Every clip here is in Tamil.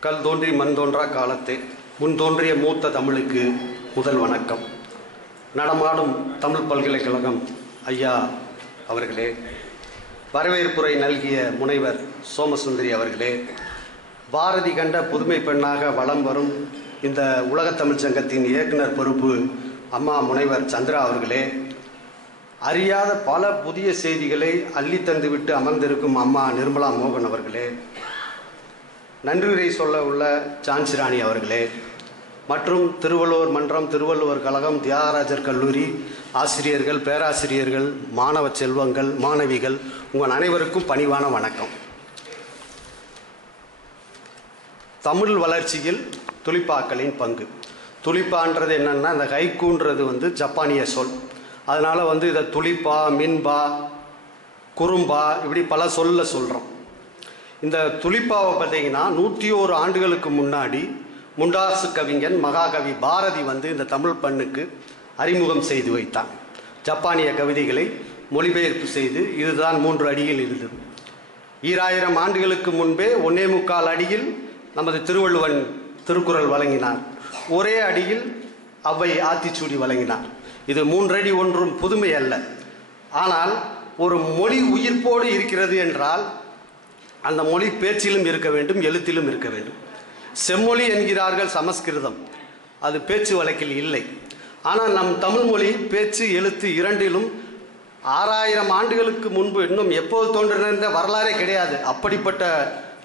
கல் தோன்றி மண் தோன்றா காலத்தே முன் தோன்றிய மூத்த தமிழுக்கு முதல் வணக்கம். நடமாடும் தமிழ் பல்கலைக்கழகம் ஐயா அவர்களே. வரவேற்புரை நல்கிய முனைவர் சோமசுந்தரி அவர்களே. பாரதி கண்ட புதுமை பெண்ணாக வலம் வரும் இந்த உலகத் தமிழ்ச் சங்கத்தின் இயக்குனர் பொறுப்பு அம்மா முனைவர் சந்திரா அவர்களே. அறியாத பல புதிய செய்திகளை அள்ளி தந்துவிட்டு அமர்ந்திருக்கும் அம்மா நிர்மலா மோகன் அவர்களே. நன்றியுரை சொல்ல உள்ள ஜான்சிராணி அவர்களே மற்றும் திருவள்ளுவர் மன்றம் திருவள்ளுவர் கழகம் தியாகராஜர் கல்லூரி ஆசிரியர்கள் பேராசிரியர்கள் மாணவ செல்வங்கள் மாணவிகள் உங்கள் அனைவருக்கும் பணிவான வணக்கம். தமிழ் வளர்ச்சியில் துளிப்பாக்களின் பங்கு. துளிப்பான்றது என்னென்னா இந்த ஹைக்கூன்றது வந்து ஜப்பானிய சொல். அதனால் வந்து இதை துளிப்பா மின்பா குறும்பா இப்படி பல சொல்ல சொல்கிறோம் இந்த துளிப்பாவை பார்த்தீங்கன்னா நூற்றி ஓரு ஆண்டுகளுக்கு முன்னாடி முண்டாசு கவிஞன் மகாகவி பாரதி வந்து இந்த தமிழ் பண்ணுக்கு அறிமுகம் செய்து வைத்தான். ஜப்பானிய கவிதைகளை மொழிபெயர்ப்பு செய்து இதுதான் மூன்று அடியில் இருந்தது. ஈராயிரம் ஆண்டுகளுக்கு முன்பே ஒன்னே முக்கால் அடியில் நமது திருவள்ளுவன் திருக்குறள் வழங்கினார். ஒரே அடியில் அவ்வை ஆத்திச்சூடி வழங்கினார். இது மூன்றடி ஒன்றும் புதுமை அல்ல ஆனால் ஒரு மொழி உயிர்ப்போடு இருக்கிறது என்றால் அந்த மொழி பேச்சிலும் இருக்க வேண்டும் எழுத்திலும் இருக்க வேண்டும். செம்மொழி என்கிறார்கள் சமஸ்கிருதம். அது பேச்சு வழக்கில் இல்லை. ஆனால் நம் தமிழ் மொழி பேச்சு எழுத்து இரண்டிலும் ஆறாயிரம் ஆண்டுகளுக்கு முன்பு இன்னும் எப்போது தோன்றின வரலாறே கிடையாது. அப்படிப்பட்ட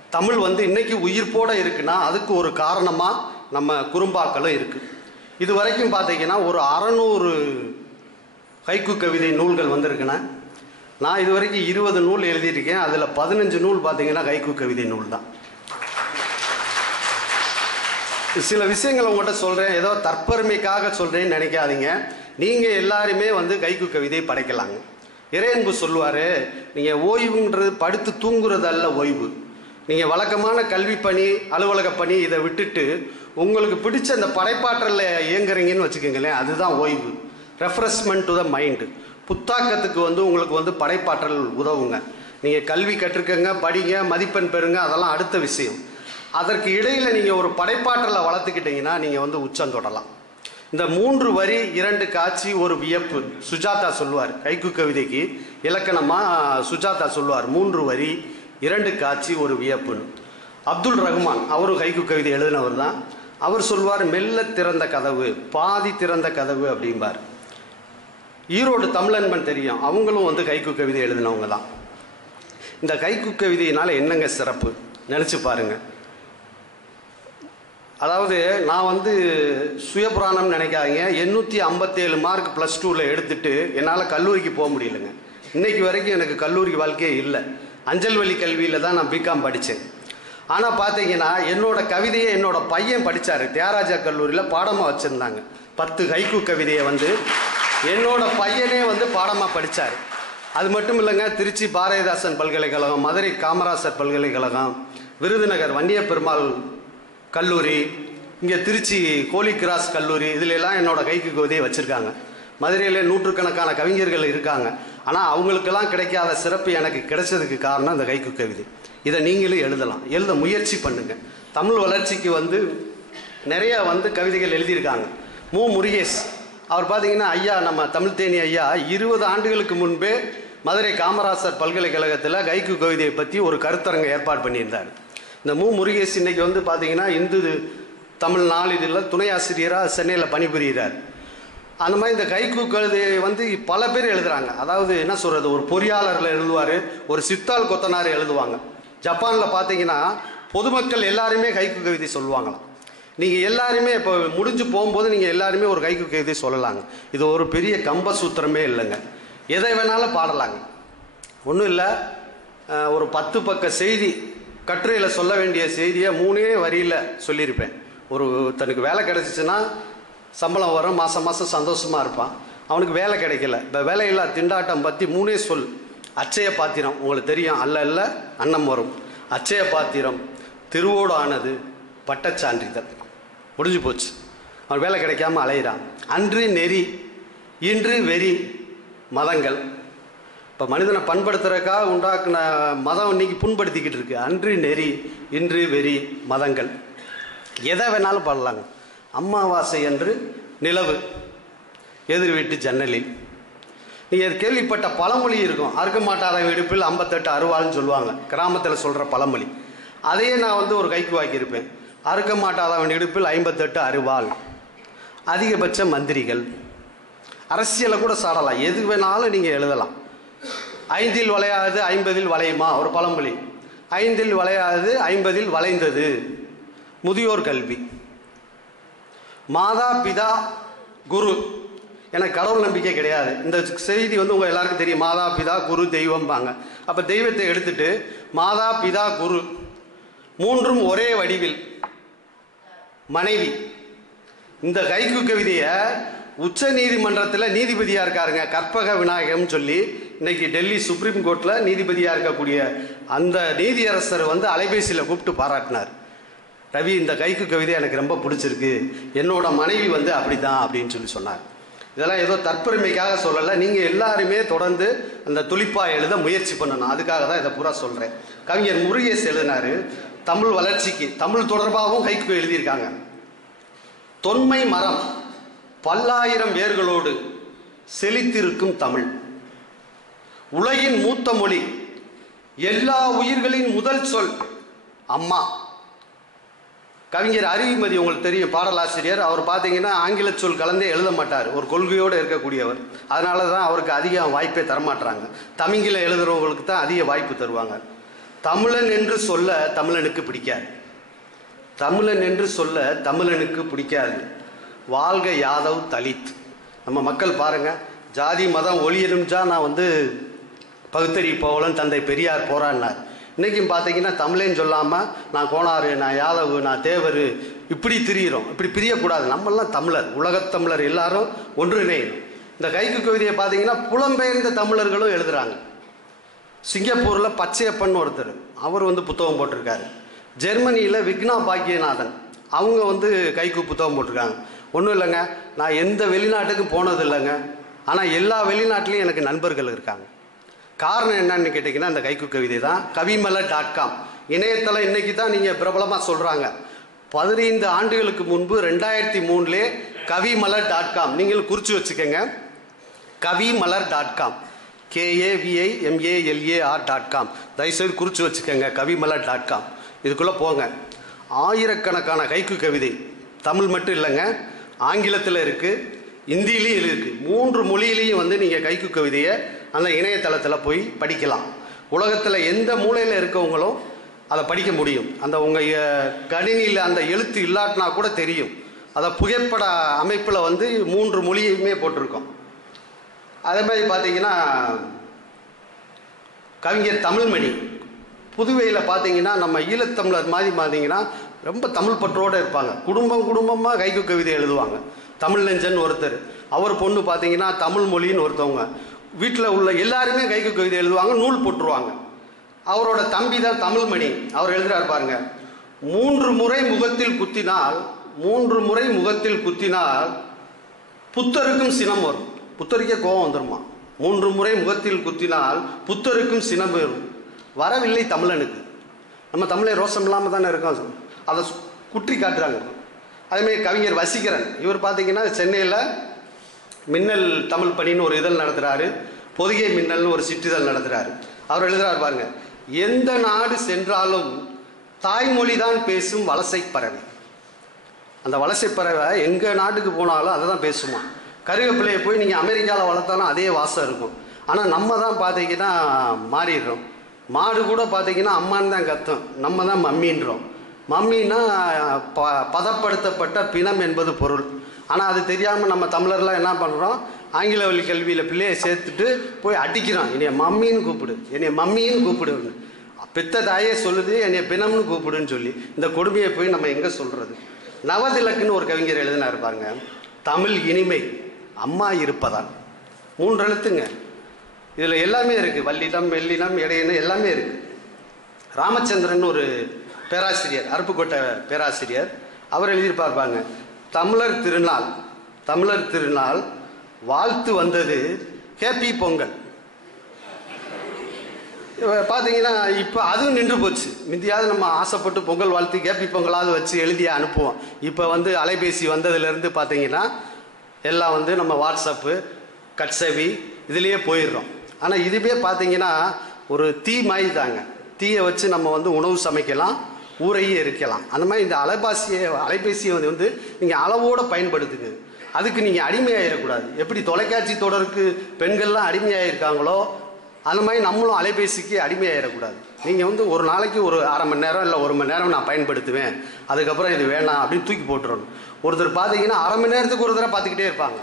தமிழ் வந்து இன்னைக்கு உயிர்ப்போட இருக்குன்னா அதுக்கு ஒரு காரணமாக நம்ம குறும்பாக்களும் இருக்குது இது வரைக்கும் பார்த்தீங்கன்னா ஒரு அறநூறு ஹைக்கு கவிதை நூல்கள் வந்திருக்குன்னா நான் இது வரைக்கும் இருபது நூல் எழுதியிருக்கேன். அதில் பதினஞ்சு நூல் பார்த்தீங்கன்னா கைக்கு கவிதை நூல் தான் சில விஷயங்கள் உங்கள்கிட்ட சொல்கிறேன் ஏதோ தற்பெருமைக்காக சொல்கிறேன்னு நினைக்காதீங்க. நீங்கள் எல்லாருமே வந்து கைக்கு கவிதை படைக்கலாங்க. இறையன்பு சொல்லுவார் நீங்கள் ஓய்வுன்றது படுத்து தூங்குறது அல்ல ஓய்வு. நீங்கள் வழக்கமான கல்வி பணி அலுவலக பணி இதை விட்டுட்டு உங்களுக்கு பிடிச்ச அந்த படைப்பாற்றலில் இயங்குறீங்கன்னு வச்சுக்கோங்களேன் அதுதான் ஓய்வு. ரெஃப்ரெஷ்மெண்ட் டு த மைண்டு புத்தாக்கத்துக்கு வந்து உங்களுக்கு வந்து படைப்பாற்றல் உதவுங்க. நீங்கள் கல்வி கற்றுக்கங்க படிங்க மதிப்பெண் பெறுங்க அதெல்லாம் அடுத்த விஷயம். அதற்கு இடையில் நீங்கள் ஒரு படைப்பாற்றலை வளர்த்துக்கிட்டீங்கன்னா நீங்கள் வந்து உச்சம் தொடலாம். இந்த மூன்று வரி இரண்டு காட்சி ஒரு வியப்பு. சுஜாதா சொல்லுவார் கைக்கு கவிதைக்கு இலக்கணமாக சுஜாதா சொல்லுவார் மூன்று வரி இரண்டு காட்சி ஒரு வியப்புன்னு. அப்துல் ரஹ்மான் அவரும் கைக்கு கவிதை எழுதினவர் தான் அவர் சொல்வார் மெல்ல திறந்த கதவு பாதி திறந்த கதவு அப்படிம்பார். ஈரோடு தமிழன்பன் தெரியும். அவங்களும் வந்து கைக்கு கவிதை எழுதினவங்க தான். இந்த கைக்கு கவிதையினால் என்னங்க சிறப்பு? நினச்சி பாருங்கள் அதாவது நான் வந்து சுயபுராணம் நினைக்காதீங்க. எண்ணூற்றி ஐம்பத்தேழு மார்க் ப்ளஸ் டூவில் எடுத்துட்டு என்னால் கல்லூரிக்கு போக முடியலங்க. இன்றைக்கு வரைக்கும் எனக்கு கல்லூரி வாழ்க்கையே இல்லை. அஞ்சல் வழி கல்வியில் தான் நான் பிகாம் படித்தேன் ஆனால் பார்த்தீங்கன்னா என்னோடய கவிதையை என்னோடய பையன் படித்தார் தியாகராஜா கல்லூரியில் பாடமாக வச்சுருந்தாங்க. பத்து ஹைக்கு கவிதையை வந்து என்னோட பையனே வந்து பாடமாக படித்தார் அது மட்டும் இல்லைங்க திருச்சி பாரதிதாசன் பல்கலைக்கழகம் மதுரை காமராசர் பல்கலைக்கழகம் விருதுநகர் வன்னிய பெருமாள் கல்லூரி இங்கே திருச்சி கோலி கிராஸ் கல்லூரி இதுலெல்லாம் என்னோடய என்னோட கைக்கு கோதியை வச்சுருக்காங்க. மதுரையில் நூற்றுக்கணக்கான கவிஞர்கள் இருக்காங்க. ஆனால் அவங்களுக்கெல்லாம் கிடைக்காத சிறப்பு எனக்கு கிடைச்சதுக்கு காரணம் இந்த கைக்கு கவிதை. இதை நீங்களும் எழுதலாம். எழுத முயற்சி பண்ணுங்கள் தமிழ் வளர்ச்சிக்கு வந்து நிறைய வந்து கவிதைகள் எழுதியிருக்காங்க. மு. முருகேஷ் அவர் பார்த்தீங்கன்னா ஐயா நம்ம தமிழ் தேனி ஐயா இருபது ஆண்டுகளுக்கு முன்பே மதுரை காமராசர் பல்கலைக்கழகத்தில் கைக்கு கவிதையை பற்றி ஒரு கருத்தரங்க ஏற்பாடு பண்ணியிருந்தார். இந்த மு. முருகேஷ் இன்னைக்கு வந்து பார்த்தீங்கன்னா இந்து தமிழ் நாளிதழில் துணை ஆசிரியராக சென்னையில் பணிபுரிகிறார் அந்த மாதிரி இந்த கைக்கு கவிதையை வந்து பல பேர் எழுதுறாங்க. அதாவது என்ன சொல்கிறது ஒரு பொறியாளரில் எழுதுவார் ஒரு சித்தாள் கொத்தனார் எழுதுவாங்க. ஜப்பானில் பார்த்தீங்கன்னா பொதுமக்கள் எல்லாருமே கைக்கு கவிதை சொல்லுவாங்களாம். நீங்கள் எல்லாருமே இப்போ முடிஞ்சு போகும்போது நீங்கள் எல்லாருமே ஒரு கைக்கு கைதை சொல்லலாங்க. இது ஒரு பெரிய கம்ப சூத்திரமே இல்லைங்க. எதை வேணாலும் பாடலாங்க. ஒன்றும் இல்லை ஒரு பத்து பக்க செய்தி கட்டுரையில் சொல்ல வேண்டிய செய்தியை மூணே வரியில் சொல்லியிருப்பேன். ஒரு தனக்கு வேலை கிடச்சிச்சின்னா சம்பளம் வரும் மாதம் மாதம் சந்தோஷமாக இருப்பான். அவனுக்கு வேலை கிடைக்கல. இப்போ வேலையில்லா திண்டாட்டம் பற்றி மூணே சொல். அச்சய பாத்திரம் உங்களுக்கு தெரியும் அல்ல அல்ல அன்னம் வரும். அச்சய பாத்திரம் திருவோடு ஆனது பட்டச்சான்றிதழ். முடிஞ்சு போச்சு. அவன் வேலை கிடைக்காம அலையிறான். அன்று நெறி இன்று வெறி மதங்கள். இப்போ மனிதனை பண்படுத்துறதுக்காக உண்டாக்குன மதம் இன்னைக்கு புண்படுத்திக்கிட்டு இருக்கு. அன்று நெறி இன்று வெறி மதங்கள். எதை வேணாலும் பண்ணலாங்க. அமாவாசை என்று நிலவு எதிர் வீட்டு ஜன்னலில் நீங்கள் கேள்விப்பட்ட பழமொழி இருக்கும். அறுக்க மாட்டாத வெடிப்பில் ஐம்பத்தெட்டு அருவாள்னு சொல்லுவாங்க. கிராமத்தில் சொல்கிற பழமொழி. அதையே நான் வந்து ஒரு கைக்கு வாக்கியிருப்பேன். அறுக்க மாட்டாதவன் இடுப்பில் ஐம்பத்தெட்டு அறுவாள். அதிகபட்ச மந்திரிகள். அரசியலை கூட சாடலாம். எது வேணாலும் நீங்கள் எழுதலாம். ஐந்தில் வளையாது ஐம்பதில் வளையுமா? ஒரு பழமொழி. ஐந்தில் வளையாது ஐம்பதில் வளைந்தது. முதியோர் கல்வி. மாதா பிதா குரு. எனக்கு கடவுள் நம்பிக்கை கிடையாது. இந்த செய்தி வந்து உங்கள் எல்லாருக்கும் தெரியும். மாதா பிதா குரு தெய்வம்பாங்க. அப்போ தெய்வத்தை எடுத்துட்டு மாதா பிதா குரு. மூன்றும் ஒரே வடிவில். மனைவி. இந்த கைக்கு கவிதையை உச்ச நீதிமன்றத்தில் நீதிபதியாக இருக்காருங்க கற்பக விநாயகம் சொல்லி இன்னைக்கு டெல்லி சுப்ரீம் கோர்ட்டில் நீதிபதியாக இருக்கக்கூடிய அந்த நீதியரசர் வந்து அலைபேசியில் கூப்பிட்டு பாராட்டினார். ரவி இந்த கைக்கு கவிதை எனக்கு ரொம்ப பிடிச்சிருக்கு. என்னோட மனைவி வந்து அப்படிதான் அப்படின்னு சொல்லி சொன்னார். இதெல்லாம் ஏதோ தற்பெருமைக்காக சொல்லலை நீங்கள் எல்லாருமே தொடர்ந்து அந்த துளிப்பா எழுத முயற்சி பண்ணணும். அதுக்காக தான் இதை பூரா சொல்கிறேன் கவிஞர் முருகேஸ் எழுதினார் தமிழ் வளர்ச்சிக்கு தமிழ் தொடர்பாகவும் ஹைக்கு எழுதியிருக்காங்க. தொன்மை மரம் பல்லாயிரம் வேர்களோடு செழித்திருக்கும் தமிழ். உலகின் மூத்த மொழி எல்லா உயிர்களின் முதல் சொல் அம்மா. கவிஞர் அறிவுமதி உங்களுக்கு தெரியும் பாடலாசிரியர். அவர் பார்த்தீங்கன்னா ஆங்கில சொல் கலந்தே எழுத மாட்டார். ஒரு கொள்கையோடு இருக்கக்கூடியவர். அதனால தான் அவருக்கு அதிக வாய்ப்பே தரமாட்டாங்க. தமிழில் எழுதுறவங்களுக்கு தான் அதிக வாய்ப்பு தருவாங்க. தமிழன் என்று சொல்ல தமிழனுக்கு பிடிக்காது. தமிழன் என்று சொல்ல தமிழனுக்கு பிடிக்காது. வாழ்க யாதவ் தலித். நம்ம மக்கள் பாருங்க ஜாதி மதம் ஒளியெழுஞ்சா நான் வந்து பகுத்தறி போகலன்னு தந்தை பெரியார் போராடினார். இன்றைக்கும் பார்த்தீங்கன்னா தமிழேன்னு சொல்லாமல் நான் கோணாறு நான் யாதவ் நான் தேவர் இப்படி திரியிறோம். இப்படி பிரியக்கூடாது. நம்மெல்லாம் தமிழர் உலகத்தமிழர் எல்லாரும் ஒன்றிணையணும். இந்த கைக்கு கவிதையை பார்த்தீங்கன்னா புலம்பெயர்ந்த தமிழர்களும் எழுதுகிறாங்க சிங்கப்பூரில் பச்சையப்பன் ஒருத்தர். அவர் வந்து புத்தகம் போட்டிருக்காரு. ஜெர்மனியில் விக்னா பாக்கியநாதன். அவங்க வந்து கைக்கு புத்தகம் போட்டிருக்காங்க. ஒன்றும் இல்லைங்க. நான் எந்த வெளிநாட்டுக்கும் போனது இல்லைங்க. ஆனால் எல்லா வெளிநாட்டிலையும் எனக்கு நண்பர்கள் இருக்காங்க. காரணம் என்னன்னு கேட்டிங்கன்னா அந்த கைக்கு கவிதை தான். கவிமலர் டாட் காம் இணையதளம் இன்னைக்கு தான் நீங்கள் பிரபலமாக சொல்கிறாங்க பதினைந்து ஆண்டுகளுக்கு முன்பு ரெண்டாயிரத்தி மூணுலே கவிமலர் டாட் காம் நீங்கள் குறித்து வச்சுக்கோங்க. Kavimalar dot com K A V I M A L A R dot com தயவுசெய்து குறித்து வச்சுக்கோங்க கவிமலா டாட் காம் இதுக்குள்ளே போங்க. ஆயிரக்கணக்கான கைக்கு கவிதை. தமிழ் மட்டும் இல்லைங்க ஆங்கிலத்தில் இருக்குது இந்தியிலையும் இருக்குது மூன்று மொழியிலையும் வந்து நீங்கள் கைக்கு கவிதையை அந்த இணையதளத்தில் போய் படிக்கலாம். உலகத்தில் எந்த மூலையில் இருக்கவங்களும் அதை படிக்க முடியும். அந்த உங்கள் கணினியில் அந்த எழுத்து இல்லாட்டினா கூட தெரியும். அதை புகைப்பட அமைப்பில் வந்து மூன்று மொழியுமே போட்டிருக்கோம். அதே மாதிரி பார்த்தீங்கன்னா கவிஞர் தமிழ்மணி. புதுவையில் பார்த்தீங்கன்னா நம்ம ஈழத்தமிழர் மாதிரி பார்த்தீங்கன்னா ரொம்ப தமிழ் பற்றோடு இருப்பாங்க. குடும்பம் குடும்பமாக கைக்கு கவிதை எழுதுவாங்க. தமிழ் நெஞ்சன் ஒருத்தர். அவர் பொண்ணு பார்த்தீங்கன்னா தமிழ் மொழின்னு ஒருத்தவங்க. வீட்டில் உள்ள எல்லாருமே கைக்கு கவிதை எழுதுவாங்க நூல் போட்டுருவாங்க. அவரோட தம்பி தான் தமிழ்மணி. அவர் எழுதுறாரு பாருங்க. மூன்று முறை முகத்தில் குத்தினால் மூன்று முறை முகத்தில் குத்தினால் புத்தருக்கும் சினம் வரும். புத்தருக்கே கோபம் வந்துருமா? மூன்று முறை முகத்தில் குத்தினால் புத்தருக்கும் சினம் பெறும் வரவில்லை தமிழனுக்கு. நம்ம தமிழை ரோசம் இல்லாமல் தானே இருக்கோம். அதை குற்றி காட்டுறாங்க. அதேமாதிரி கவிஞர் வசீகரன். இவர் பார்த்தீங்கன்னா சென்னையில் மின்னல் தமிழ் பணின்னு ஒரு இதழ் நடத்துகிறாரு பொதிகை மின்னல்னு ஒரு சிற்றிதழ் நடத்துகிறாரு அவர் எழுதுகிறார் பாருங்க. எந்த நாடு சென்றாலும் தாய்மொழி தான் பேசும் வலசை பறவை. அந்த வலசை பறவை எங்கள் நாட்டுக்கு போனாலும் அதை தான் பேசுமா? கருவேப்பிலையை போய் நீங்கள் அமெரிக்காவில் வளர்த்தாலும் அதே வாசம் இருக்கும். ஆனால் நம்ம தான் பார்த்தீங்கன்னா மாறிடுறோம். மாடு கூட பார்த்தீங்கன்னா அம்மான்னு தான் கத்தும். நம்ம தான் மம்மின்றோம். மம்மின்னா ப பதப்படுத்தப்பட்ட பிணம் என்பது பொருள். ஆனால் அது தெரியாமல் நம்ம தமிழர்லாம் என்ன பண்ணுறோம் ஆங்கில வழி கல்வியில் பிள்ளையை சேர்த்துட்டு போய் அடிக்கிறோம். என்னைய மம்மின்னு கூப்பிடு. என்னைய மம்மின்னு கூப்பிடுன்னு. பித்த தாயே சொல்லுது என்னைய பிணம்னு கூப்பிடுன்னு சொல்லி. இந்த கொடுமையை போய் நம்ம எங்கே சொல்கிறது நவதிலக்குன்னு ஒரு கவிஞர் எழுதினா இருப்பாங்க தமிழ் இனிமை. அம்மா இருப்பதால். மூன்று எழுத்துங்க. இதில் எல்லாமே இருக்குது வள்ளிடம் மெல்லினம் இடையினம் எல்லாமே இருக்குது ராமச்சந்திரன் ஒரு பேராசிரியர் அருப்புக்கோட்டை பேராசிரியர். அவர் எழுதியிருப்பார்ப்பாங்க தமிழர் திருநாள் தமிழர் திருநாள் வாழ்த்து வந்தது ஹேப்பி பொங்கல். பார்த்தீங்கன்னா இப்போ அதுவும் நின்று போச்சு. முந்தியாவது நம்ம ஆசைப்பட்டு பொங்கல் வாழ்த்து கேப்பி பொங்கலாவது வச்சு எழுதிய அனுப்புவோம். இப்போ வந்து அலைபேசி வந்ததுலேருந்து பார்த்தீங்கன்னா எல்லாம் வந்து நம்ம வாட்ஸ்அப்பு கட்சவி இதுலேயே போயிடுறோம். ஆனால் இதுவே பார்த்தீங்கன்னா ஒரு தீ மாதிரி தாங்க. தீயை வச்சு நம்ம வந்து உணவு சமைக்கலாம் ஊரையே இருக்கலாம் அந்த மாதிரி இந்த அலைபாசியை அலைபேசியை வந்து வந்து நீங்கள் அளவோடு பயன்படுத்துங்க. அதுக்கு நீங்கள் அடிமையாயிடக்கூடாது எப்படி தொலைக்காட்சி தொடருக்கு பெண்கள்லாம் அடிமையாயிருக்காங்களோ அந்த மாதிரி நம்மளும் அலைபேசிக்கு அடிமையாயிடக்கூடாது நீங்கள் வந்து ஒரு நாளைக்கு ஒரு அரை மணி நேரம் இல்லை ஒரு மணி நேரம் நான் பயன்படுத்துவேன். அதுக்கப்புறம் இது வேணாம் அப்படின்னு தூக்கி போட்டுறணும். ஒருத்தர் பார்த்தீங்கன்னா அரை மணி நேரத்துக்கு ஒரு தடவை பார்த்துக்கிட்டே இருப்பாங்க.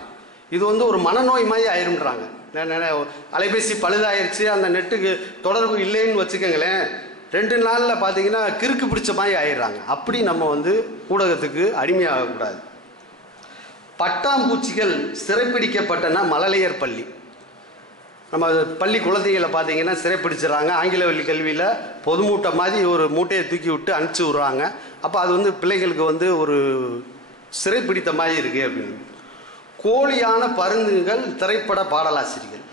இது வந்து ஒரு மனநோய் மாதிரி ஆயிரும்ன்றாங்க. அலைபேசி பழுதாயிருச்சு அந்த நெட்டுக்கு தொடர்பு இல்லைன்னு வச்சுக்கோங்களேன். ரெண்டு நாளில் பார்த்தீங்கன்னா கிறுக்கு பிடிச்ச மாதிரி ஆயிடுறாங்க. அப்படி நம்ம வந்து ஊடகத்துக்கு அடிமையாகக்கூடாது பட்டாம்பூச்சிகள் சிறைப்பிடிக்கப்பட்டன மழலையர் பள்ளி. நம்ம பள்ளி குழந்தைகளை பார்த்தீங்கன்னா சிறைப்பிடிச்சிடறாங்க. ஆங்கில வழி கல்வியில் பொது மூட்டை மாதிரி ஒரு மூட்டையை தூக்கி விட்டு அனுப்பிச்சி விட்றாங்க. அப்போ அது வந்து பிள்ளைகளுக்கு வந்து ஒரு சிறைப்பிடித்த மாதிரி இருக்குது அப்படின்னு. கோழியான பருந்துகள் திரைப்பட பாடலாசிரியர்கள்.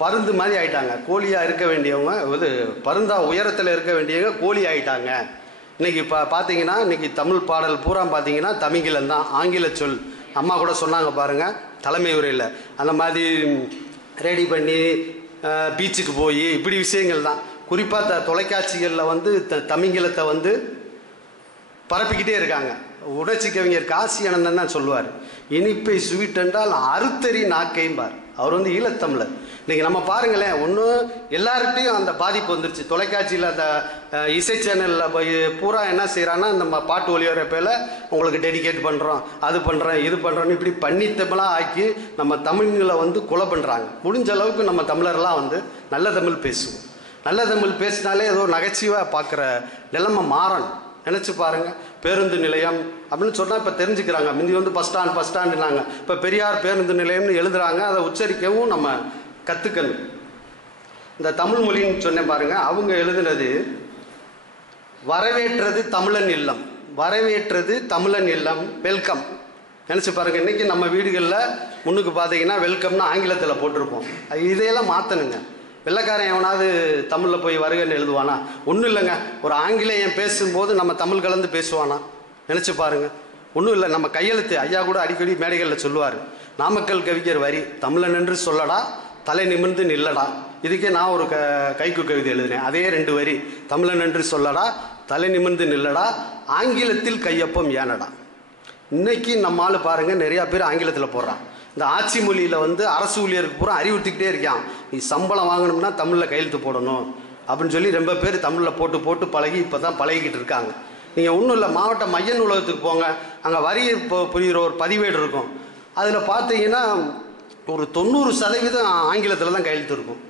பருந்து மாதிரி ஆயிட்டாங்க. கோழியாக இருக்க வேண்டியவங்க இது பருந்தா உயரத்தில் இருக்க வேண்டியவங்க கோழி ஆயிட்டாங்க. இன்னைக்கு பா பார்த்தீங்கன்னா இன்னைக்கு தமிழ் பாடல் பூரா பார்த்தீங்கன்னா தமிங்கிலம் தான். ஆங்கில சொல். அம்மா கூட சொன்னாங்க பாருங்கள் தலைமை உரையில். அந்த மாதிரி ரெடி பண்ணி பீச்சுக்கு போய் இப்படி விஷயங்கள் தான். குறிப்பாக த தொலைக்காட்சிகளில் வந்து த தமிங்கிலத்தை வந்து பரப்பிக்கிட்டே இருக்காங்க. உணர்ச்சி கவிஞர் காசி அனந்தன் தான் சொல்லுவார். இனிப்பை ஸ்வீட் என்றால் அறுத்தறி நாக்கைம்பார். அவர் வந்து ஈழத்தமிழர். இன்றைக்கி நம்ம பாருங்களேன் ஒன்று எல்லார்கிட்டையும் அந்த பாதிப்பு வந்துருச்சு. தொலைக்காட்சியில் அந்த இசை சேனலில் போய் பூரா என்ன செய்கிறான்னா நம்ம பாட்டு ஒளிபரப்பில் உங்களுக்கு டெடிகேட் பண்ணுறோம் அது பண்ணுறோம் இது பண்ணுறோன்னு இப்படி பண்ணித்தமிழாக ஆக்கி நம்ம தமிழ்களை வந்து கொலை பண்ணுறாங்க முடிஞ்ச அளவுக்கு நம்ம தமிழர்லாம் வந்து நல்ல தமிழ் பேசுவோம். நல்ல தமிழ் பேசினாலே ஏதோ நகைச்சுவாக பார்க்குற நிலைமை மாறணும். நினச்சி பாருங்க. பேருந்து நிலையம் அப்படின்னு சொன்னால் இப்போ தெரிஞ்சுக்கிறாங்க. முந்தி வந்து பஸ் ஸ்டாண்ட் பஸ் ஸ்டாண்டுனாங்க இப்போ பெரியார் பேருந்து நிலையம்னு எழுதுகிறாங்க அதை உச்சரிக்கவும் நம்ம கற்றுக்கணும் இந்த தமிழ் மொழின்னு சொன்னேன் பாருங்கள் அவங்க எழுதுனது வரவேற்றது தமிழன் இல்லம். வரவேற்றது தமிழன் இல்லம். வெல்கம். நினச்சி பாருங்க. இன்னைக்கு நம்ம வீடுகளில் முன்னுக்கு பார்த்தீங்கன்னா வெல்கம்னு ஆங்கிலத்தில் போட்டிருப்போம். இதையெல்லாம் மாற்றணுங்க வெள்ளைக்காரன் எவனாவது தமிழில் போய் வருகன்னு எழுதுவானா? ஒன்றும் இல்லைங்க. ஒரு ஆங்கிலேயன் பேசும்போது நம்ம தமிழ் கலந்து பேசுவானா? நினச்சி பாருங்க. ஒன்றும் இல்லை. நம்ம கையெழுத்து ஐயா கூட அடிக்கடி மேடைகளில் சொல்லுவார். நாமக்கல் கவிஞர் வரி தமிழன் என்று சொல்லடா தலை நிமிர்ந்து நில்லடா. இதுக்கே நான் ஒரு க கைக்கு கவிதை எழுதினேன் அதே ரெண்டு வரி தமிழன் என்று சொல்லடா தலை நிமிர்ந்து நில்லடா ஆங்கிலத்தில் கையொப்பம் ஏனடா. இன்னைக்கு நம்ம ஆள் பாருங்க நிறையா பேர் ஆங்கிலத்தில் போடுறான். இந்த ஆட்சி மொழியில் வந்து அரசு ஊழியருக்கு பூரா அறிவுறுத்திக்கிட்டே இருக்கான். நீ சம்பளம் வாங்கணும்னா தமிழில் கையெழுத்து போடணும். அப்படின்னு சொல்லி ரொம்ப பேர் தமிழில் போட்டு போட்டு பழகி இப்போ தான் பழகிக்கிட்டு இருக்காங்க. நீங்கள் ஒன்றும் இல்லை மாவட்ட மைய நூலகத்துக்கு போங்க. அங்கே வரி பு- புரிகிற ஒரு பதிவேடு இருக்கும். அதில் பார்த்தீங்கன்னா ஒரு தொண்ணூறு சதவீதம் ஆங்கிலத்தில் தான் கையெழுத்து இருக்கும்.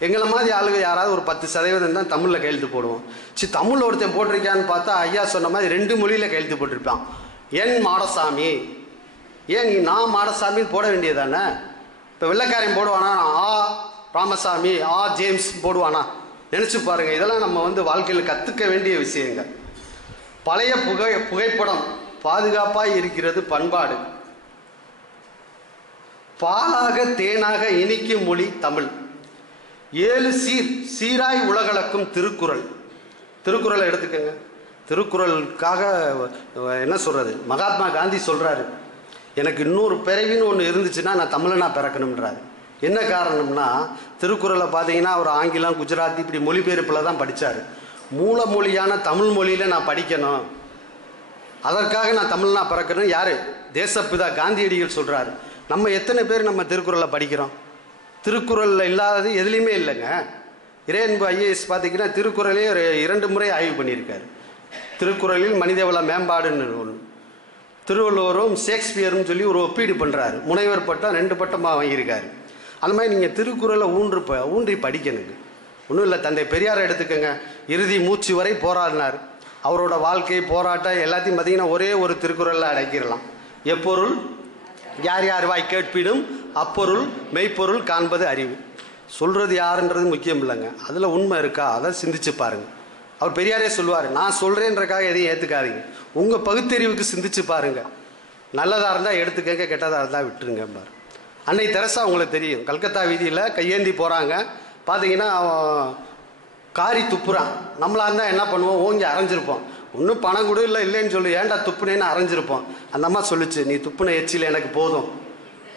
எங்களை மாதிரி ஆளுங்க யாராவது ஒரு பத்து சதவீதம் தான் தமிழில் கையெழுத்து போடுவோம். சரி தமிழ் ஒருத்தன் போட்டிருக்கான்னு பார்த்தா ஐயா சொன்ன மாதிரி ரெண்டு மொழியில் கையெழுத்து போட்டிருப்பான். என் மாடசாமி. ஏன் நீ நான் மாடசாமின்னு போட வேண்டியதானே இப்போ வெள்ளைக்காரன் போடுவானா? ஆ ராமசாமி ஆ ஜேம்ஸ் போடுவானா? நினச்சி பாருங்கள் இதெல்லாம் நம்ம வந்து வாழ்க்கையில் கற்றுக்க வேண்டிய விஷயங்கள். பழைய புகை புகைப்படம் பாதுகாப்பாக இருக்கிறது பண்பாடு. பாலாக தேனாக இனிக்கும் மொழி தமிழ். ஏழு சீர் சீராய் உலகளக்கும் திருக்குறள். திருக்குறளை எடுத்துக்கோங்க. திருக்குறளுக்காக என்ன சொல்கிறது மகாத்மா காந்தி சொல்கிறாரு எனக்கு இன்னொரு பிறவின்னு ஒன்று இருந்துச்சுன்னா நான் தமிழனா பிறக்கணும்ன்றாரு. என்ன காரணம்னா திருக்குறளை பார்த்தீங்கன்னா அவர் ஆங்கிலம் குஜராத்தி இப்படி மொழிபெயர்ப்பில் தான் படித்தார் மூல மொழியான தமிழ் மொழியில் நான் படிக்கணும். அதற்காக நான் தமிழ்னா பிறக்கணும். யார்? தேசப்பிதா காந்தியடிகள் சொல்கிறாரு நம்ம எத்தனை பேர் நம்ம திருக்குறளை படிக்கிறோம்? திருக்குறளில் இல்லாதது எதுலேயுமே இல்லைங்க. இறையன்பு ஐஏஎஸ் பார்த்தீங்கன்னா திருக்குறளே ஒரு இரண்டு முறை ஆய்வு பண்ணியிருக்காரு. திருக்குறளில் மனிதவள மேம்பாடுன்னு ஒன்று திருவள்ளுவரும் ஷேக்ஸ்பியரும் சொல்லி ஒரு ஒப்பீடு பண்ணுறாரு முனைவர் பட்டம் ரெண்டு பட்டமாக வாங்கியிருக்காரு. அந்த மாதிரி நீங்கள் திருக்குறளை ஊன்று ப ஊன்றி படிக்கணுங்க. ஒன்றும் இல்லை தந்தை பெரியார் எடுத்துக்கோங்க. இறுதி மூச்சு வரை போராடினார். அவரோட வாழ்க்கை போராட்டம் எல்லாத்தையும் பார்த்தீங்கன்னா ஒரே ஒரு திருக்குறளில் அடைக்கிடலாம். எப்பொருள் யார் யார் வாய் கேட்பிடும் அப்பொருள் மெய்ப்பொருள் காண்பது அறிவு. சொல்கிறது யாருன்றது முக்கியம் இல்லைங்க. அதில் உண்மை இருக்கா? அதை சிந்திச்சு பாருங்கள் அவர் பெரியாரே சொல்லுவார் நான் சொல்கிறேன்றக்காக எதையும் ஏற்றுக்காதீங்க உங்கள் பகுத்தறிவுக்கு சிந்திச்சு பாருங்க. நல்லதாக இருந்தால் எடுத்துக்கங்க கெட்டதாக இருந்தால் விட்டுருங்க பாரு. அன்னை தெரசா உங்களுக்கு தெரியும். கல்கத்தா வீதியில் கையேந்தி போகிறாங்க பார்த்தீங்கன்னா அவன் காரி துப்புறான். நம்மளாக இருந்தால் என்ன பண்ணுவோம்? ஓங்கி அரைஞ்சிருப்போம். ஒன்றும் பணம் கூட இல்லை இல்லைன்னு சொல்லி. ஏன்டா துப்புனேன்னு அரைஞ்சிருப்போம்? அந்த அம்மா சொல்லுச்சு நீ துப்புன எச்சில் எனக்கு போதும்.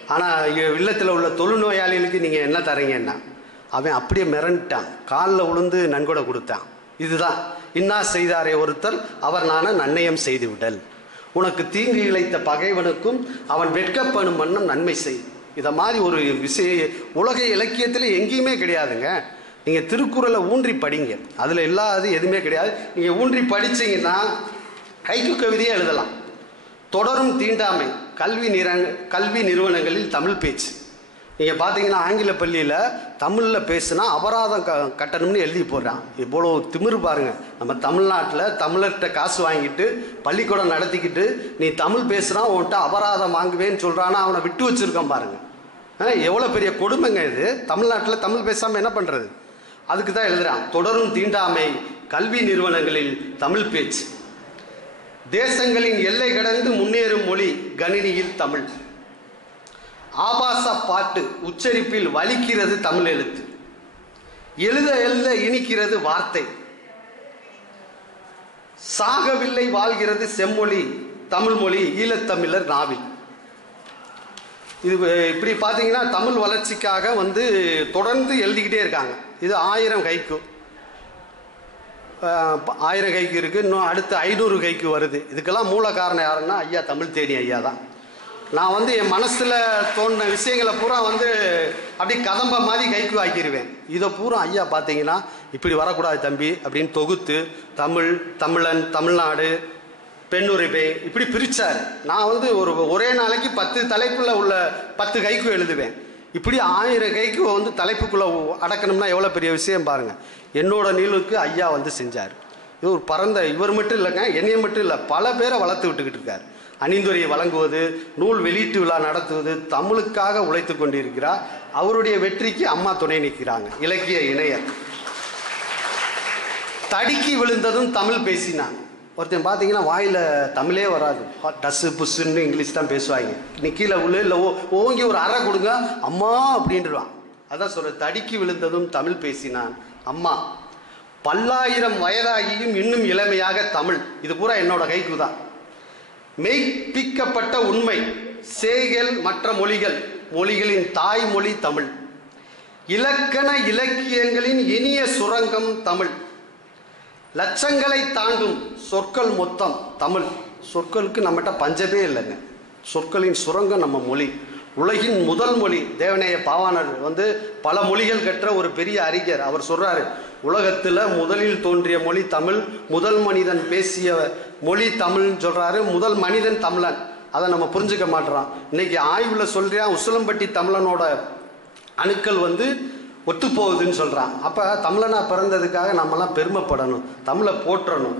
ஆனால் இல்லத்தில் உள்ள தொழுநோயாளிகளுக்கு நீங்கள் என்ன தரீங்கன்னா? அவன் அப்படியே மிரண்டுட்டான். காலில் உளுந்து நன்கொடை கொடுத்தான். இதுதான். இன்னா செய்தாரே ஒருத்தல் அவர் நான நன்னயம் செய்து விடல் உனக்கு தீங்கு இழைத்த பகைவனுக்கும் அவன் வெட்கப்படும் வண்ணம் நன்மை செய். இதை மாதிரி ஒரு விஷய உலக இலக்கியத்தில் எங்கேயுமே கிடையாதுங்க. நீங்கள் திருக்குறளை ஊன்றி படிங்க. அதில் இல்லாதது எதுவுமே கிடையாது. நீங்கள் ஊன்றி படிச்சீங்கன்னா கைக்கு கவிதையே எழுதலாம். தொடரும் தீண்டாமை கல்வி நிற கல்வி நிறுவனங்களில் தமிழ் பேச்சு. நீங்கள் பார்த்தீங்கன்னா ஆங்கில பள்ளியில் தமிழில் பேசுனா அபராதம் க கட்டணும்னு எழுதி போடுறான். இவ்வளோ திமிரு பாருங்க. நம்ம தமிழ்நாட்டில் தமிழர்கிட்ட காசு வாங்கிட்டு பள்ளிக்கூடம் நடத்திக்கிட்டு நீ தமிழ் பேசுனா உன்கிட்ட அபராதம் வாங்குவேன்னு சொல்கிறான்னா அவனை விட்டு வச்சிருக்கான் பாருங்கள் ஆ, எவ்வளோ பெரிய கொடுமைங்க இது. தமிழ்நாட்டில் தமிழ் பேசாமல் என்ன பண்ணுறது அதுக்கு தான் எழுதுகிறான் தொடரும் தீண்டாமை கல்வி நிறுவனங்களில் தமிழ் பேச்சு. தேசங்களின் எல்லை கடந்து முன்னேறும் மொழி கணினியில் தமிழ். ஆபாச பாட்டு உச்சரிப்பில் வலிக்கிறது தமிழ் எழுத்து. எழுத எழுத இனிக்கிறது வார்த்தை. சாகவில்லை வாழ்கிறது செம்மொழி தமிழ் மொழி ஈழத்தமிழர் நாவில். இது இப்படி பார்த்தீங்கன்னா தமிழ் வளர்ச்சிக்காக வந்து தொடர்ந்து எழுதிக்கிட்டே இருக்காங்க. இது ஆயிரம் கைக்கு. ஆயிரம் கைக்கு இருக்குது இன்னும் அடுத்து ஐநூறு கைக்கு வருது. இதுக்கெல்லாம் மூல காரணம் யாருன்னா ஐயா தமிழ் தேனி ஐயா தான். நான் வந்து என் மனசில் தோணின விஷயங்களை பூரா வந்து அப்படி கதம்ப மாதிரி கைக்கு ஆக்கிடுவேன் இதை பூரா ஐயா பார்த்தீங்கன்னா இப்படி வரக்கூடாது தம்பி அப்படின்னு தொகுத்து தமிழ் தமிழன் தமிழ்நாடு பெண்ணுரிமை இப்படி பிரித்தார் நான் வந்து ஒரு ஒரே நாளைக்கு பத்து தலைப்புள்ள உள்ள பத்து கைக்கு எழுதுவேன். இப்படி ஆயிரம் கைக்கு வந்து தலைப்புக்குள்ள அடக்கணும்னா எவ்வளோ பெரிய விஷயம் பாருங்கள் என்னோட நீளுக்கு ஐயா வந்து செஞ்சார். இது ஒரு பரந்த இவர் மட்டும் இல்லைங்க என்னைய மட்டும் இல்லை பல பேரை வளர்த்து விட்டுக்கிட்டு இருக்கார். அணிந்துரையை வழங்குவது நூல் வெளியீட்டு விழா நடத்துவது தமிழுக்காக உழைத்து கொண்டிருக்கிறார். அவருடைய வெற்றிக்கு அம்மா துணை நிற்கிறாங்க. இலக்கிய இணையர். தடுக்கி விழுந்ததும் தமிழ் பேசினான் ஒருத்தன் பார்த்தீங்கன்னா வாயில் தமிழே வராது. டஸ்ஸு புஸ்ஸுன்னு இங்கிலீஷ் தான் பேசுவாங்க. நீ கீழே உள்ள இல்லை ஓ ஓங்கி ஒரு அறை கொடுங்க அம்மா அப்படின்றான். அதான் சொல்ற தடுக்கி விழுந்ததும் தமிழ் பேசினான் அம்மா. பல்லாயிரம் வயதாகியும் இன்னும் இளமையாக தமிழ். இது பூரா என்னோட கைக்கு தான் மெய்ப்பிக்கப்பட்ட உண்மை செய்கள் மற்ற மொழிகள் மொழிகளின் தாய்மொழி தமிழ். இலக்கண இலக்கியங்களின் இனிய சுரங்கம் தமிழ். லட்சங்களை தாண்டும் சொற்கள் மொத்தம் தமிழ். சொற்களுக்கு நம்மகிட்ட பஞ்சமே இல்லைங்க. சொற்களின் சுரங்கம் நம்ம மொழி. உலகின் முதல் மொழி. தேவநேய பாவாணர் வந்து பல மொழிகள் கற்ற ஒரு பெரிய அறிஞர். அவர் சொல்றாரு உலகத்தில் முதலில் தோன்றிய மொழி தமிழ். முதல் மனிதன் பேசிய மொழி தமிழ்னு சொல்கிறாரு முதல் மனிதன் தமிழன். அதை நம்ம புரிஞ்சுக்க மாட்டோம் இன்னைக்கு ஆய்வில் சொல்கிறேன் உசிலம்பட்டி தமிழனோட அணுக்கள் வந்து ஒத்து போகுதுன்னு அப்போ தமிழனாக பிறந்ததுக்காக நம்மலாம் பெருமைப்படணும். தமிழை போற்றணும்.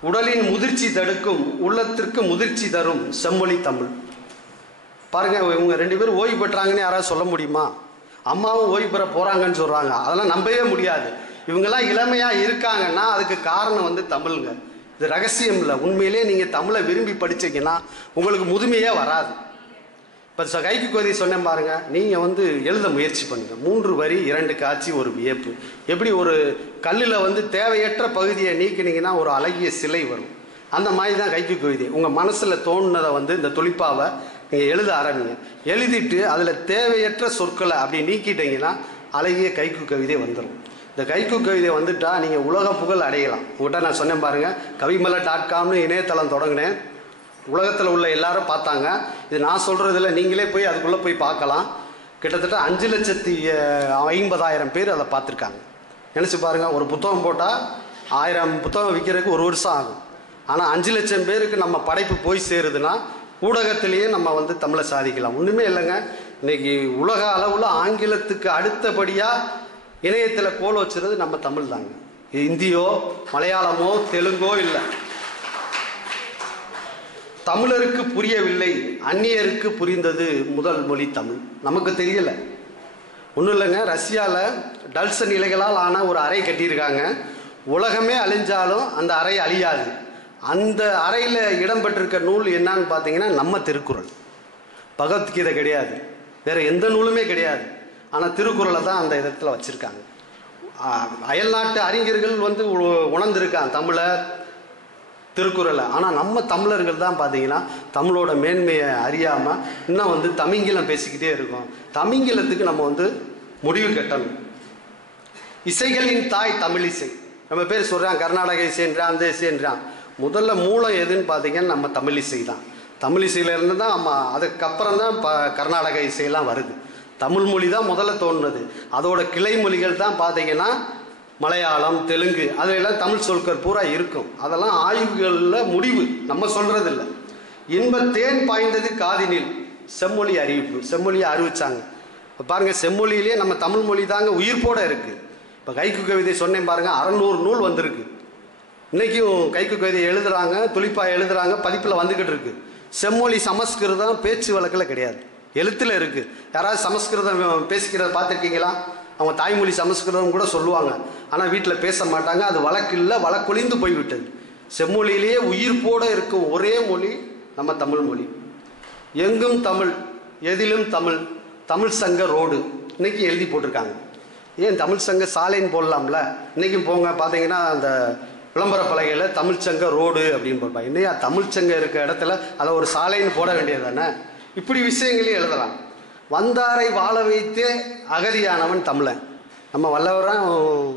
உடலின் முதிர்ச்சி தடுக்கும். உள்ளத்திற்கு முதிர்ச்சி தரும் செம்மொழி தமிழ். பாருங்க இவங்க ரெண்டு பேரும் ஓய்வு பெற்றாங்கன்னு யாராவது சொல்ல முடியுமா? அம்மாவும் ஓய்வு பெற போகிறாங்கன்னு சொல்கிறாங்க அதெல்லாம் நம்பவே முடியாது. இவங்கெல்லாம் இளமையாக இருக்காங்கன்னா அதுக்கு காரணம் வந்து தமிழுங்க. இது ரகசியம் இல்லை. உண்மையிலே நீங்கள் தமிழை விரும்பி படிச்சீங்கன்னா உங்களுக்கு முதுமையே வராது. இப்போ கைக்கு கோதி சொன்னேன் பாருங்கள் நீங்கள் வந்து எழுத முயற்சி பண்ணுங்கள் மூன்று வரி இரண்டு காட்சி ஒரு வியப்பு. எப்படி ஒரு கல்லில் வந்து தேவையற்ற பகுதியை நீக்கினீங்கன்னா ஒரு அழகிய சிலை வரும். அந்த மாதிரி தான் கைக்கு கவிதை உங்கள் மனசில் தோணுனதை வந்து இந்த துளிப்பாவை நீங்கள் எழுத ஆரம்பிங்க. எழுதிட்டு அதில் தேவையற்ற சொற்களை அப்படி நீக்கிட்டீங்கன்னா அழகிய கைக்கு கவிதை வந்துடும் இந்த கைக்கு கவிதை வந்துட்டா நீங்கள் உலக புகழ் அடையலாம். உங்கள்கிட்ட நான் சொன்னேன் பாருங்க கவிமலை டாட் காம்னு இணையதளம் தொடங்கினேன். உலகத்தில் உள்ள எல்லாரும் பார்த்தாங்க. இது நான் சொல்கிறதில்ல நீங்களே போய் அதுக்குள்ளே போய் பார்க்கலாம். கிட்டத்தட்ட அஞ்சு லட்சத்தி ஐம்பதாயிரம் பேர் அதை பார்த்துருக்காங்க. நினச்சி பாருங்கள் ஒரு புத்தகம் போட்டால் ஆயிரம் புத்தகம் விற்கிறதுக்கு ஒரு வருஷம் ஆகும். ஆனால் அஞ்சு லட்சம் பேருக்கு நம்ம படைப்பு போய் சேருதுன்னா ஊடகத்திலேயே நம்ம வந்து தமிழை சாதிக்கலாம். ஒன்றுமே இல்லைங்க. இன்னைக்கு உலக அளவில் ஆங்கிலத்துக்கு அடுத்தபடியாக இணையத்தில் கோல் வச்சுறது நம்ம தமிழ் தாங்க இந்தியோ மலையாளமோ தெலுங்கோ இல்லை. தமிழருக்கு புரியவில்லை அந்நியருக்கு புரிந்தது முதல் மொழி தமிழ். நமக்கு தெரியல. ஒன்றும் இல்லைங்க ரஷ்யாவில் டல்சன் இலைகளால் ஆன ஒரு அறை கட்டியிருக்காங்க. உலகமே அழிஞ்சாலும் அந்த அறை அழியாது. அந்த அறையில் இடம்பெற்றிருக்க நூல் என்னன்னு பார்த்தீங்கன்னா நம்ம திருக்குறள். பகவத்கீதை கிடையாது. வேற எந்த நூலுமே கிடையாது. ஆனால் திருக்குறளை தான் அந்த இடத்துல வச்சுருக்காங்க. அயல்நாட்டு அறிஞர்கள் வந்து உணர்ந்திருக்காங்க தமிழை திருக்குறளை. ஆனால் நம்ம தமிழர்கள் தான் பார்த்தீங்கன்னா தமிழோட மேன்மையை அறியாமல் இன்னும் வந்து தமிங்கிலம் பேசிக்கிட்டே இருக்கோம். தமிங்கிலத்துக்கு நம்ம வந்து முடிவு கட்டணும். இசைகளின் தாய் தமிழ் இசை. நம்ம பேர் சொல்கிறான் கர்நாடக இசைன்றான் அந்த இசைன்றான் முதல்ல மூலம் எதுன்னு பார்த்தீங்கன்னா நம்ம தமிழ் இசை தான். தமிழ் இசையிலேருந்து தான் நம்ம அதுக்கப்புறம் தான் ப கர்நாடக இசையெல்லாம் வருது. தமிழ் மொழி தான் முதல்ல தோணுனது. அதோட கிளை மொழிகள் தான் பார்த்தீங்கன்னா மலையாளம் தெலுங்கு அதிலெல்லாம் தமிழ் சொற்கள் பூரா இருக்கும். அதெல்லாம் ஆய்வுகளில் முடிவு. நம்ம சொல்கிறதில்ல இன்ப தேன் பாய்ந்தது காதினில். செம்மொழி அறிவிப்பு. செம்மொழியை அறிவிச்சாங்க. இப்போ பாருங்க செம்மொழியிலேயே நம்ம தமிழ் மொழி தாங்க உயிர்ப்போட இருக்கு. இப்போ கைக்கு கவிதை சொன்னேன் பாருங்க அறநூறு நூல் வந்திருக்கு. இன்னைக்கும் கைக்கு கவிதை எழுதுறாங்க துளிப்பா எழுதுறாங்க பதிப்பில் வந்துக்கிட்டு இருக்கு. செம்மொழி சமஸ்கிருதம் பேச்சு வழக்கில் கிடையாது. எழுத்தில் இருக்குது யாராவது சமஸ்கிருதம் பேசிக்கிறத பார்த்துருக்கீங்களா? அவங்க தாய்மொழி சமஸ்கிருதம் கூட சொல்லுவாங்க. ஆனால் வீட்டில் பேச மாட்டாங்க. அது வழக்கு இல்லை வழக்கொழிந்து போய்விட்டது. செம்மொழியிலேயே உயிர்ப்போட இருக்கும் ஒரே மொழி நம்ம தமிழ் மொழி. எங்கும் தமிழ் எதிலும் தமிழ் தமிழ் சங்க ரோடு. இன்னைக்கு எழுதி போட்டிருக்காங்க. ஏன் தமிழ் சங்க சாலைன்னு போடலாம்ல? இன்றைக்கும் போங்க பார்த்தீங்கன்னா அந்த விளம்பர பலகையில் தமிழ்ச்சங்க ரோடு அப்படின்னு பார்ப்பாங்க இன்னையா தமிழ்ச்சங்க இருக்க இடத்துல அதை ஒரு சாலைன்னு போட வேண்டியது தானே? இப்படி விஷயங்களையும் எழுதலாம். வந்தாரை வாழ வைத்தே அகதியானவன் தமிழன். நம்ம வல்லவரான்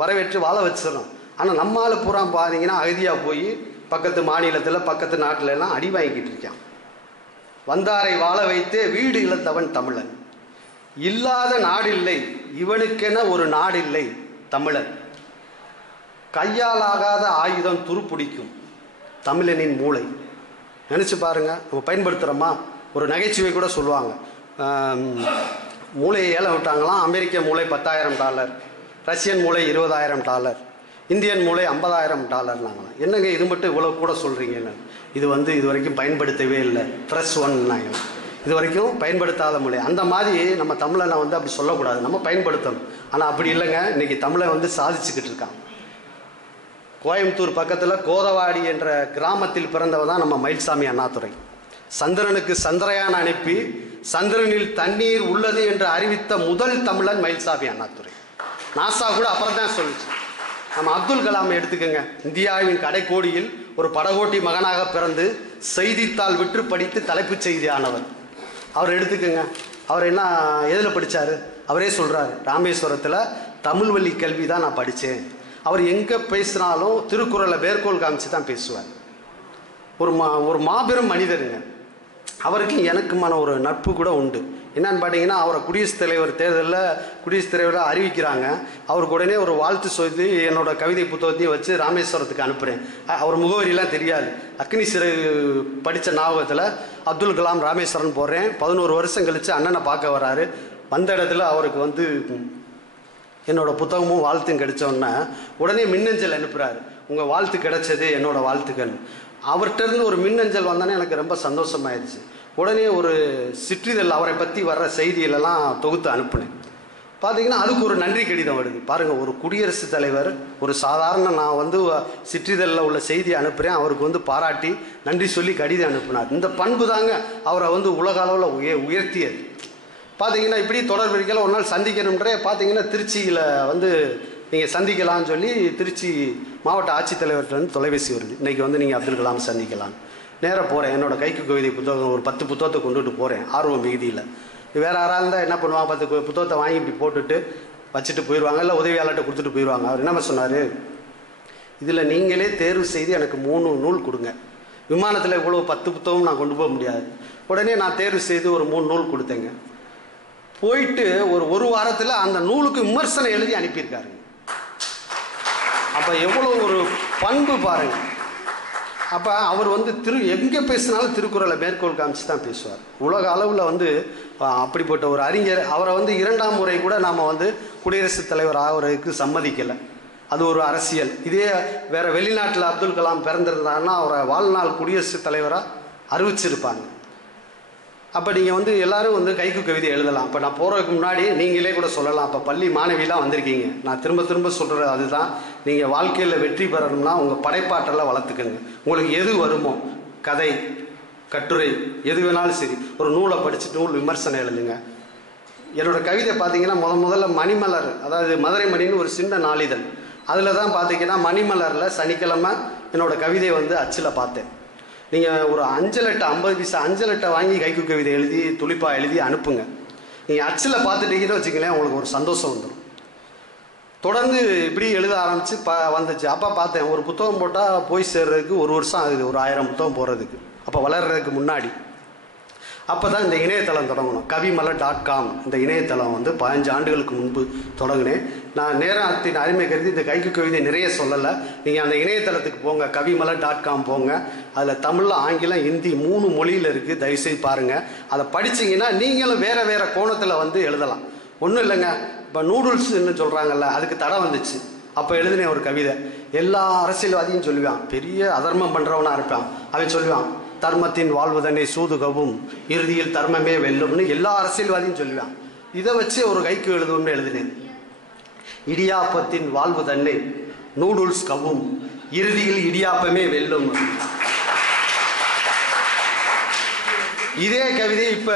வரவேற்று வாழ வச்சிடறோம் ஆனால் நம்மால் பூரா பார்த்தீங்கன்னா அகதியாக போய் பக்கத்து மாநிலத்தில் பக்கத்து நாட்டில எல்லாம் அடி வாங்கிக்கிட்டு இருக்கான். வந்தாரை வாழ வைத்தே வீடு இழந்தவன் தமிழன். இல்லாத நாடில்லை இவனுக்கென ஒரு நாடில்லை தமிழன். கையாலாகாத ஆயுதம் துருப்பிடிக்கும் தமிழனின் மூளை. நினச்சி பாருங்க நம்ம பயன்படுத்துகிறோமா ஒரு நகைச்சுவை கூட சொல்லுவாங்க. மூளையை ஏழை விட்டாங்களாம். அமெரிக்க மூளை பத்தாயிரம் டாலர். ரஷ்யன் மூளை இருபதாயிரம் டாலர். இந்தியன் மூளை ஐம்பதாயிரம் டாலர்னாங்களாம். என்னங்க இது மட்டும் இவ்வளோ கூட சொல்கிறீங்கன்னு இது வந்து இது வரைக்கும் பயன்படுத்தவே இல்லை. ப்ரெஸ் ஒன்னாங்க இது வரைக்கும் பயன்படுத்தாத மொழி அந்த மாதிரி நம்ம தமிழனை வந்து அப்படி சொல்லக்கூடாது. நம்ம பயன்படுத்தணும். ஆனால் அப்படி இல்லைங்க. இன்னைக்கு தமிழை வந்து சாதிச்சுக்கிட்டு இருக்கான். கோயம்புத்தூர் பக்கத்தில் கோதவாடி என்ற கிராமத்தில் பிறந்தவ தான் நம்ம மயில்சாமி அண்ணாதுரை. சந்திரனுக்கு சந்திரயான் அனுப்பி சந்திரனில் தண்ணீர் உள்ளது என்று அறிவித்த முதல் தமிழன் மயில்சாமி அண்ணாதுரை. நாசா கூட அப்புறம் தான் சொல்லுச்சு. நம்ம அப்துல் கலாமை எடுத்துக்கோங்க. இந்தியாவின் கடைக்கோடியில் ஒரு படகோட்டி மகனாக பிறந்து செய்தித்தாள் விற்று படித்து தலைப்புச் செய்தி ஆனவர் அவர் எடுத்துக்கோங்க. அவர் என்ன எதில் படித்தார் அவரே சொல்கிறார் ராமேஸ்வரத்தில் தமிழ் வழி கல்வி தான் நான் படித்தேன் அவர் எங்கே பேசினாலும் திருக்குறளை மேற்கோள் காமிச்சு தான் பேசுவார். ஒரு மா ஒரு மாபெரும் மனிதருங்க. அவருக்கு எனக்குமான ஒரு நட்பு கூட உண்டு. என்னன்னு பார்த்தீங்கன்னா அவரை குடியரசுத் தலைவர் தேர்தலில் குடியரசுத் தலைவராக அறிவிக்கிறாங்க. அவருக்கு உடனே ஒரு வாழ்த்து சொல்லி என்னோட கவிதை புத்தகத்தையும் வச்சு ராமேஸ்வரத்துக்கு அனுப்புகிறேன் அவர் முகவரியெல்லாம் தெரியாது. அக்னி சிறை படித்த ஞாபகத்தில் அப்துல் கலாம் ராமேஸ்வரன் போடுறேன். பதினோரு வருஷம் கழித்து அண்ணனை பார்க்க வராரு வந்த இடத்துல அவருக்கு வந்து என்னோட புத்தகமும் வாழ்த்தும் கிடைச்சோன்னே உடனே மின்னஞ்சல் அனுப்புகிறாரு உங்கள் வாழ்த்து கிடைச்சது என்னோட வாழ்த்துக்கள். அவர்கிட்ட இருந்து ஒரு மின்னஞ்சல் வந்தோன்னே எனக்கு ரொம்ப சந்தோஷமாயிருச்சு. உடனே ஒரு சிற்றிதழ் அவரை பற்றி வர்ற செய்திகளெல்லாம் தொகுத்து அனுப்புனேன். பார்த்தீங்கன்னா அதுக்கு ஒரு நன்றி கடிதம் வருது. பாருங்கள் ஒரு குடியரசுத் தலைவர் ஒரு சாதாரண நான் வந்து சிற்றிதழில் உள்ள செய்தியை அனுப்புகிறேன் அவருக்கு வந்து பாராட்டி நன்றி சொல்லி கடிதம் அனுப்புனார். இந்த பண்பு தாங்க அவரை வந்து உலக அளவில் உய உயர்த்தியது. பார்த்தீங்கன்னா இப்படி தொடர்பு இருக்கலாம் ஒரு நாள் சந்திக்கணுன்றே பார்த்தீங்கன்னா திருச்சியில் வந்து நீங்கள் சந்திக்கலாம்னு சொல்லி திருச்சி மாவட்ட ஆட்சித்தலைவர்கிட்ட வந்து தொலைபேசி வருது. இன்றைக்கி வந்து நீங்கள் அப்துல் கலாம் சந்திக்கலாம். நேராக போகிறேன் என்னோடய கைக்கு கவிதை புத்தகம் ஒரு பத்து புத்தகத்தை கொண்டுட்டு போகிறேன் ஆர்வம் மிகுதியில். வேறு யாராக இருந்தால் என்ன பண்ணுவாங்க? பத்து புத்தகத்தை வாங்கி இப்படி போட்டுட்டு வச்சுட்டு போயிடுவாங்க இல்லை உதவியாளர்கிட்ட கொடுத்துட்டு போயிடுவாங்க அவர் என்ன சொன்னார்? இதில் நீங்களே தேர்வு செய்து எனக்கு மூணு நூல் கொடுங்க. விமானத்தில் இவ்வளோ பத்து புத்தகம் நான் கொண்டு போக முடியாது. உடனே நான் தேர்வு செய்து ஒரு மூணு நூல் கொடுத்தேங்க. போயிட்டு ஒரு ஒரு வாரத்தில் அந்த நூலுக்கு விமர்சனம் எழுதி அனுப்பியிருக்காருங்க. அப்போ எவ்வளோ ஒரு பண்பு பாருங்கள் அப்போ அவர் வந்து திரு எங்கே பேசினாலும் திருக்குறளை மேற்கோள் காமிச்சு தான் பேசுவார். உலக அளவில் வந்து அப்படிப்பட்ட ஒரு அறிஞர் அவரை வந்து இரண்டாம் முறை கூட நாம் வந்து குடியரசுத் தலைவர் ஆகிறதுக்கு சம்மதிக்கலை. அது ஒரு அரசியல். இதே வேற வெளிநாட்டில் அப்துல் கலாம் பிறந்திருந்தாருன்னா அவரை வாழ்நாள் குடியரசுத் தலைவராக அறிவிச்சிருப்பாங்க. அப்போ நீங்கள் வந்து எல்லாரும் வந்து கைக்கு கவிதை எழுதலாம். அப்போ நான் போகிறதுக்கு முன்னாடி நீங்களே கூட சொல்லலாம். அப்போ பள்ளி மாணவிலாம் வந்திருக்கீங்க. நான் திரும்ப திரும்ப சொல்கிறது அதுதான். நீங்கள் வாழ்க்கையில் வெற்றி பெறணும்னா உங்கள் படைப்பாற்றலை வளர்த்துக்கங்க. உங்களுக்கு எது வருமோ கதை கட்டுரை எது வேணாலும் சரி ஒரு நூலை படித்து நூல் விமர்சனம் எழுதுங்க. என்னோட கவிதை பார்த்தீங்கன்னா முத முதல்ல மணிமலர் அதாவது மதுரை மணின்னு ஒரு சின்ன நாளிதழ். அதில் தான் பார்த்தீங்கன்னா மணிமலரில் சனிக்கிழமை என்னோடய கவிதை வந்து அச்சில் பார்த்தேன். நீங்கள் ஒரு அஞ்சு லட்டம் ஐம்பது பைசா அஞ்சு லட்டம் வாங்கி கைக்கு கவிதை எழுதி துளிப்பா எழுதி அனுப்புங்க. நீங்கள் அச்சில் பார்த்துட்டீங்கன்னு வச்சுக்கலேன் உங்களுக்கு ஒரு சந்தோஷம் வந்துடும் தொடர்ந்து இப்படி எழுத ஆரம்பித்து ப வந்துச்சு. அப்போ பார்த்தேன் ஒரு புத்தகம் போட்டால் போய் சேர்றதுக்கு ஒரு வருஷம் ஆகுது ஒரு ஆயிரம் புத்தகம் போடுறதுக்கு. அப்போ வளர்றதுக்கு முன்னாடி. அப்போ தான் இந்த இணையதளம் தொடங்கணும். கவிமலர் டாட் காம் இந்த இணையதளம் வந்து பதினஞ்சு ஆண்டுகளுக்கு முன்பு தொடங்கினேன். நான் நேரத்தின் அருமை கருதி இந்த கைக்கு கவிதை நிறைய சொல்லலை. நீங்கள் அந்த இணையதளத்துக்கு போங்க கவிமலர் டாட் காம் போங்க. அதில் தமிழ் ஆங்கிலம் ஹிந்தி மூணு மொழியில் இருக்குது தயவுசெய்து பாருங்கள் அதை படிச்சீங்கன்னா நீங்களும் வேறு வேறு கோணத்தில் வந்து எழுதலாம். ஒன்றும் இல்லைங்க. இப்போ நூடுல்ஸ்ன்னு சொல்கிறாங்கல்ல அதுக்கு தடை வந்துச்சு. அப்போ எழுதினேன் ஒரு கவிதை. எல்லா அரசியல்வாதியும் சொல்லுவான் பெரிய அதர்மம் பண்ணுறவனாக இருப்பான். அவன் சொல்லுவான் தர்மத்தின் வாழ்வதனை சூதுகவும் இறுதியில் தர்மமே வெல்லும்னு எல்லா அரசியல்வாதியும் சொல்லுவான் இதை வச்சு ஒரு கைக்கு எழுதுவோம்னு எழுதினேன். இடியாப்பத்தின் வாழ்வு தன்னை நூடுல்ஸ் கவும் இறுதியில் இடியாப்பமே வெல்லும். இதே கவிதை இப்ப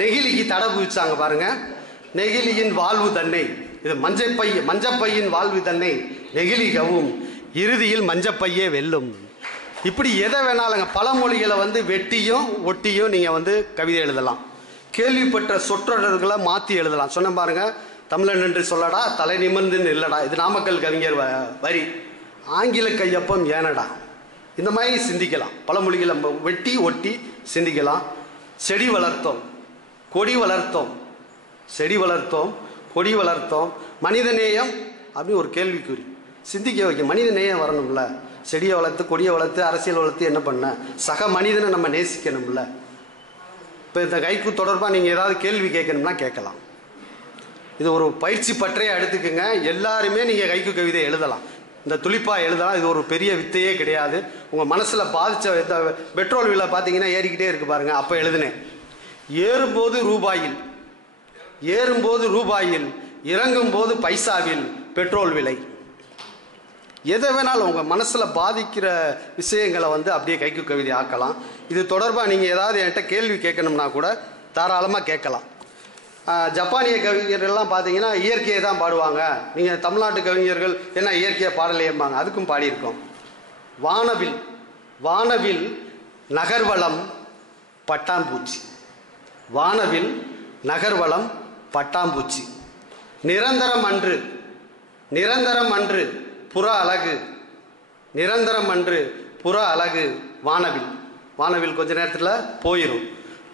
நெகிழிக்கு தடை குவிச்சாங்க பாருங்க. நெகிழியின் வாழ்வு தன்னை இது மஞ்சப்பை மஞ்சப்பையின் வாழ்வு தன்னை நெகிழிகவும் இறுதியில் மஞ்சப்பையே வெல்லும். இப்படி எதை வேணாலுங்க பழமொழிகளை வந்து வெட்டியும் ஒட்டியும் நீங்கள் வந்து கவிதை எழுதலாம். கேள்விப்பட்ட சொற்றொடர்களை மாற்றி எழுதலாம். சொன்ன பாருங்க தமிழன் என்று சொல்லடா தலை நிமிர்ந்துன்னு இல்லடா இது நாமக்கல் கவிஞர் வ- வரி. ஆங்கில கையொப்பம் ஏனடா? இந்த மாதிரி சிந்திக்கலாம். பழமொழிகளை நம்ம வெட்டி ஒட்டி சிந்திக்கலாம். செடி வளர்த்தோம் கொடி வளர்த்தோம் செடி வளர்த்தோம் கொடி வளர்த்தோம். மனிதநேயம் அப்படின்னு ஒரு கேள்விக்குறி. சிந்திக்க வைக்க மனிதநேயம் வரணும்ல. செடியை வளர்த்து கொடியை வளர்த்து அரசியல் வளர்த்து என்ன பண்ண? சக மனிதனை நம்ம நேசிக்கணும்ல. இப்போ இந்த கைக்கு தொடர்பாக நீங்கள் ஏதாவது கேள்வி கேட்கணும்னா கேட்கலாம். இது ஒரு பயிற்சி பற்றைய எடுத்துக்கோங்க. எல்லாருமே நீங்கள் கைக்கு கவிதை எழுதலாம். இந்த துளிப்பாக எழுதலாம். இது ஒரு பெரிய வித்தையே கிடையாது. உங்கள் மனசில் பாதித்த இந்த பெட்ரோல் விலை பார்த்தீங்கன்னா ஏறிக்கிட்டே இருக்கு பாருங்கள் அப்போ எழுதினேன். ஏறும்போது ரூபாயில் ஏறும்போது ரூபாயில் இறங்கும்போது பைசாவில் பெட்ரோல் விலை. எதை வேணாலும் உங்கள் மனசில் பாதிக்கிற விஷயங்களை வந்து அப்படியே கைக்கு கவிதை ஆக்கலாம். இது தொடர்பாக நீங்கள் ஏதாவது என்கிட்ட கேள்வி கேட்கணும்னா கூட தாராளமாக கேட்கலாம். ஜப்பானிய கவிஞர்கள்லாம் பார்த்தீங்கன்னா இயற்கையை தான் பாடுவாங்க. நீங்கள் தமிழ்நாட்டு கவிஞர்கள் என்ன இயற்கையை பாடலையேம்பாங்க? அதுக்கும் பாடியிருக்கோம். வானவில் வானவில் நகர்வளம் பட்டாம்பூச்சி. வானவில் நகர்வளம் பட்டாம்பூச்சி. நிரந்தரம் அன்று நிரந்தரம் அன்று புற அழகு. நிரந்தரம் அன்று புற அழகு வானவில். வானவில் கொஞ்ச நேரத்தில் போயிடும்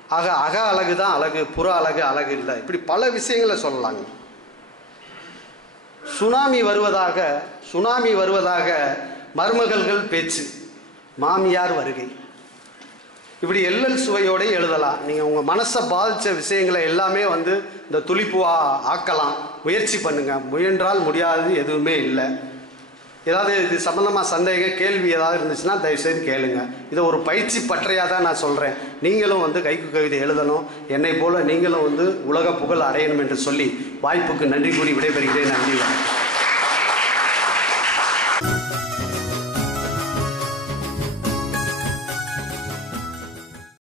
ஆக அக அழகு தான் அழகு புற அழகு அழகு இல்லை. இப்படி பல விஷயங்களை சொல்லலாங்க. சுனாமி வருவதாக சுனாமி வருவதாக மருமகள்கள் பேச்சு. மாமியார் வருகை. இப்படி எல்லல் சுவையோட எழுதலாம். நீங்கள் உங்கள் மனசை பாதித்த விஷயங்களை எல்லாமே வந்து இந்த துளிப்புவா ஆக்கலாம். முயற்சி பண்ணுங்கள் முயன்றால் முடியாது எதுவுமே இல்லை. ஏதாவது இது சம்மந்தமாக சந்தேக கேள்வி ஏதாவது இருந்துச்சுன்னா தயவுசெய்து கேளுங்க. இதை ஒரு பயிற்சி பற்றையாக தான் நான் சொல்கிறேன் நீங்களும் வந்து கைக்கு கவிதை எழுதணும். என்னை போல் நீங்களும் வந்து உலக புகழ் அடையணும் என்று சொல்லி வாய்ப்புக்கு நன்றி கூறி விடைபெறுகிறேன். நன்றி. வணக்கம்